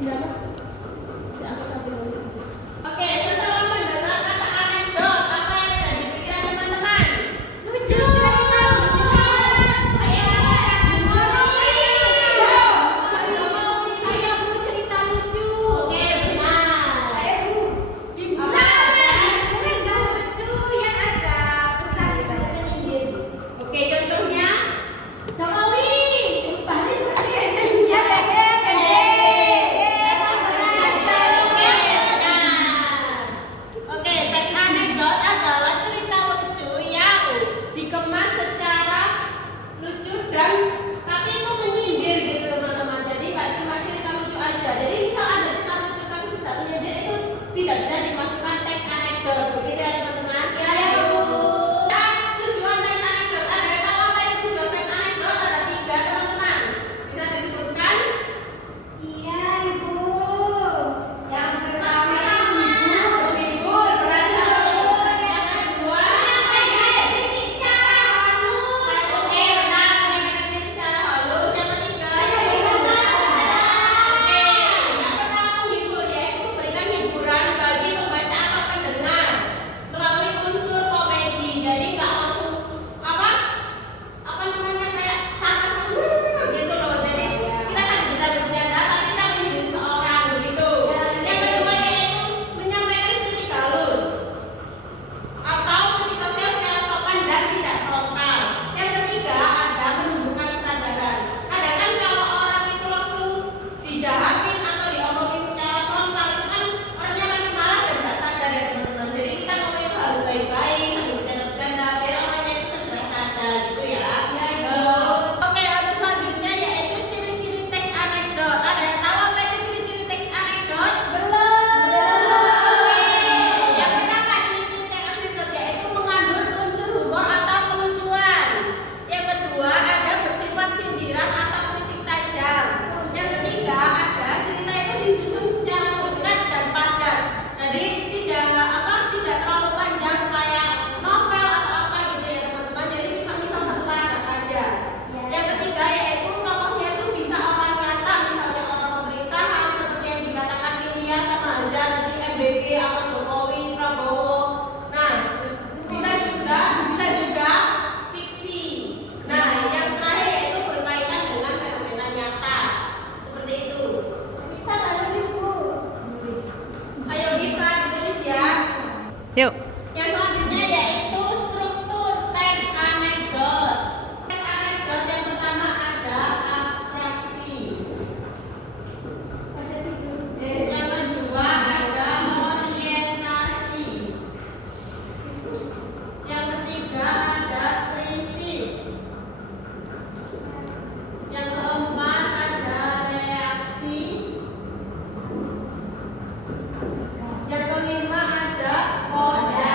Oke, setelah mendengar kata anekdot, apa yang ada di pikiran teman-teman? Lucu. Saya Bu cerita lucu. Oke, benar. Saya Bu hiburan lucu yang ada pesan penyindir. Oke, contohnya Jokowi. Oke, teks anekdot adalah cerita lucu yang dikemas secara lucu dan tapi itu menyindir gitu teman-teman. Jadi nggak cuma cerita lucu aja. Jadi misal ada cerita lucu tapi tidak menyindir itu tidak bisa dimasukkan teks anekdot. Begitu ya teman-teman? Ya Bu. Dan tujuan teks anekdot ada yang tahu apa itu tujuan teks anekdot? Ada 3 teman-teman. Bisa disebutkan? Iya Ibu. Yang pertama menghibur, betul. Yang kedua menyampaikan diri secara halus. Oke, benar, menyampaikan diri secara halus. Yang ketiga Oke, yang pertama menghibur yaitu memberikan hiburan bagi pembaca atau pendengar melalui unsur komedi. Jadi nggak langsung apa namanya kayak sarkas gitu loh. Jadi kita kan bisa bercanda tapi kita menghibur seorang begitu. Yang kedua yaitu menyampaikan kritik halus atau kritik sosial secara sopan dan tidak frontal. Yang ketiga ada menumbuhkan kesadaran. Kadang kan kalau orang itu langsung dijahatin atau diomongin secara frontal itu kan orangnya makin marah dan nggak sadar ya teman-teman. Jadi kita ngomong itu harus baik-baik sambil bercanda-bercanda biar orangnya itu segera sadar gitu ya. Oke, untuk selanjutnya yaitu ciri-ciri teks anekdot. Ada yang tahu apa itu ciri-ciri teks anekdot? Yang pertama ciri-ciri teks anekdot yaitu mengandung unsur humor atau kelucuan. Yang kedua ada bersifat sindiran atau kritik tajam. Yang ketiga ada cerita itu disusun secara singkat dan padat. Jadi tidak terlalu panjang kayak novel atau apa gitu ya teman-teman. Jadi cuma misal 1 paragraf aja. Yang ketiga yaitu tokohnya itu bisa orang nyata, misalnya orang pemerintahan seperti yang dikatakan Ilya sama aja nanti MBG atau Jokowi, Prabowo. Nah, bisa juga fiksi. Nah, yang terakhir yaitu berkaitan dengan fenomena nyata. Seperti itu. Ayo kita ditulis ya. Yuk. Yang selanjutnya yaitu struktur teks anekdot. Teks anekdot yang pertama ada abstraksi. Yang kedua ada orientasi. Yang ketiga ada krisis. Yang keempat ada reaksi. Yang kelima ada kode.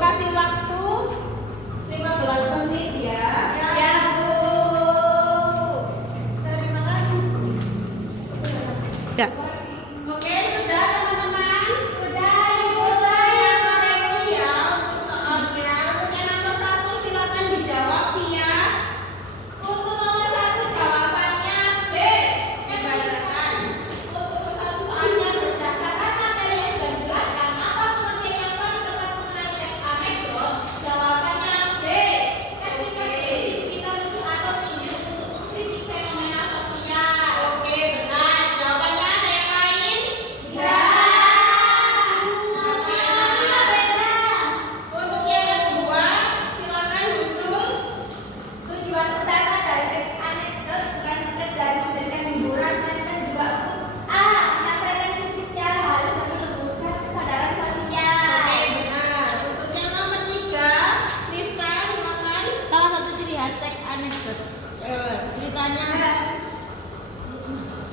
kasih waktu 15 menit ya. Ya, Bu. Terima kasih. Ya. Oke, sudah teman-teman? Sudah, Ibu. Kita koreksi ya untuk soalnya. Untuk yang nomor 1 silakan dijawab via. Untuk nomor 1 jawabannya B. Dibacakan. Untuk nomor 1 soalnya berdasarkan materi yang sudah dijelaskan, apa pengertian yang paling tepat mengenai teks anekdot? Jawabannya B. Teks itu kita tujuh atau menunjuk untuk mengkritik fenomena sosial. Oke, benar. Jawabannya ada yang lain? Ya. Untuk yang kedua, silakan Husnul. Tujuan utama dari teks anekdot bukan sekedar memberikan hiburan, melainkan juga untuk A. Menyampaikan kritik secara halus dan menumbuhkan kesadaran sosial. Oke, benar. Untuk yang nomor 3, Miftah, silakan. Salah satu ciri khas teks anekdot ceritanya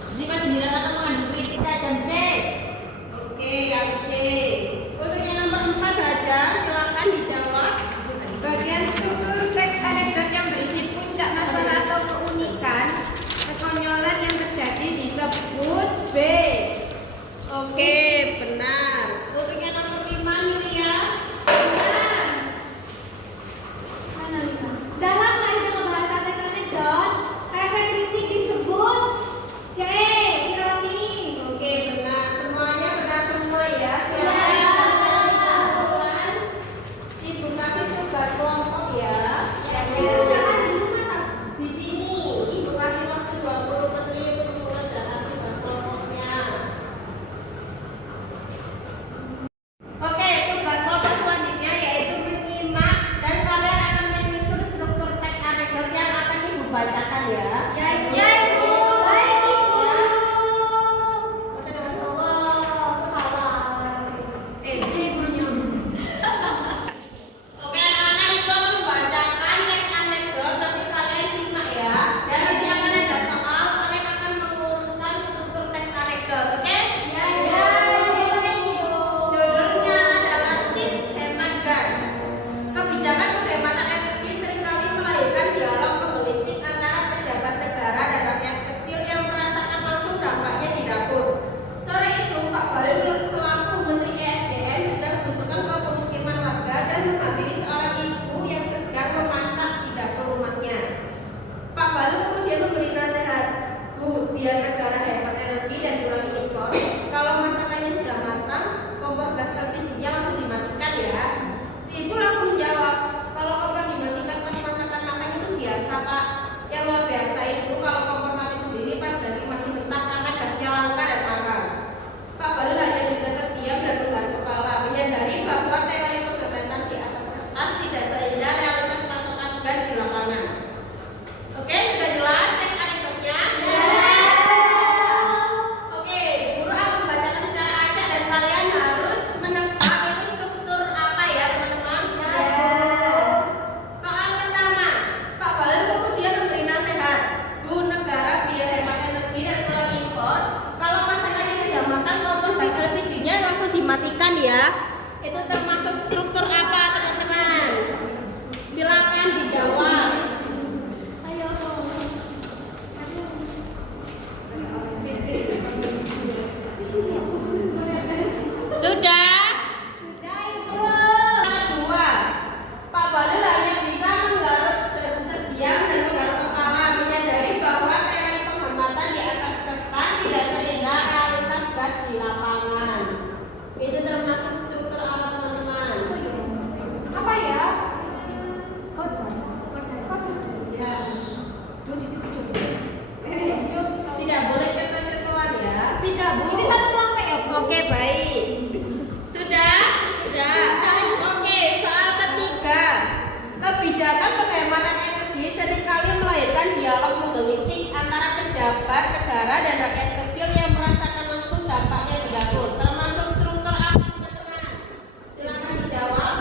bersifat sindiran atau mengandung kritik dan C. Oke, yang C. Untuk yang nomor 4 aja, silakan dijawab. Bagian struktur teks anekdot yang berisi puncak masalah atau keunikan kekonyolan yang terjadi disebut B. Oke, benar. Untuk yang nomor 5, Milia. Dalam kaidah pembahasan teks anekdot, efek kritik disebut C. Ironi. Oke, benar. Semuanya benar semua ya. Silakan Ya. dilakukan. Ibu kasih tugas kelompok ya. Jangan di rumah. Di sini Ibu kasih waktu 20 menit untuk mengerjakan tugas kelompoknya. Oke, tugas kelompok selanjutnya yaitu menyimak dan kalian akan menyusun struktur teks anekdot yang akan Ibu bacakan ya. Ya, Ibu. Baik, Ibu. Salah. Oke anak-anak, Ibu akan membacakan teks anekdot, nanti kalian simak ya. Dan nanti akan ada soal, kalian akan mengurutkan struktur teks anekdot, oke? Ya, Ibu. Judulnya adalah tips hemat gas. Kebijakan penghematan energi seringkali melahirkan dialog menggelitik antara pejabat negara dan rakyat kecil yang merasakan langsung dampaknya di dapur. Sore itu, Pak Bahlil selaku Menteri ESDM sedang berusukan ke pemukiman warga dan menghampiri seorang ibu yang sedang memasak di dapur rumahnya. Pak Bahlil kemudian memberi nasihat, Bu, biar negara hemat energi dan kurangi impor. Kalau masakannya sudah matang, kompor gas LPG-nya langsung dimatikan ya. Si ibu langsung menjawab, kalau kompor dimatikan pas masakan matang itu biasa Pak. Yang luar biasa itu kalau kompor mati sendiri pas daging masih mentah karena gasnya langka dan mahal. Pak Bahlil hanya bisa terdiam dan menggaruk kepala, menyadari bahwa teori penghematan di atas kertas tidak seindah realitas pasokan gas di lapangan. Oke, sudah jelas teks anekdotnya? Oke, guru akan membacakan secara acak dan kalian harus menebak itu struktur apa ya teman-teman? Soal pertama, Pak Bahlil kemudian memberi nasihat, Bu, negara biar hemat energi dan kurangi impor. Kalau masakannya sudah matang, kompor gas LPG-nya langsung dimatikan ya. Itu termasuk struktur apa teman-teman? Silakan dijawab. Ayo. Sudah? Sudah, Ibu. Kedua, Pak Bahlil hanya bisa menggaruk dan terdiam dan menggaruk kepala, menyadari bahwa teori penghematan di atas kertas tidak seindah realitas gas di lapangan. Itu termasuk struktur apa teman-teman? Apa ya? Tidak boleh ketua-ketuaan ya. Tidak, Bu. Ini satu kelompok ya, Bu? Oke, baik. Sudah? Sudah. Oke, soal ketiga. Kebijakan penghematan energi seringkali melahirkan dialog menggelitik antara pejabat negara dan rakyat kecil yang merasakan langsung dampaknya di dapur. Termasuk struktur apa teman-teman? Silakan dijawab.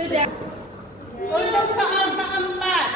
Sudah. Untuk soal keempat,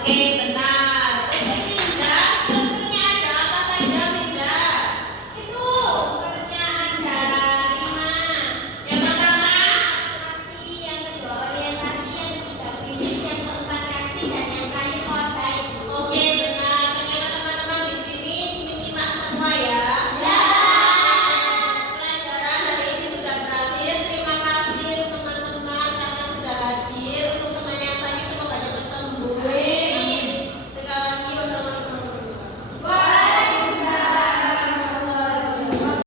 Oke, benar.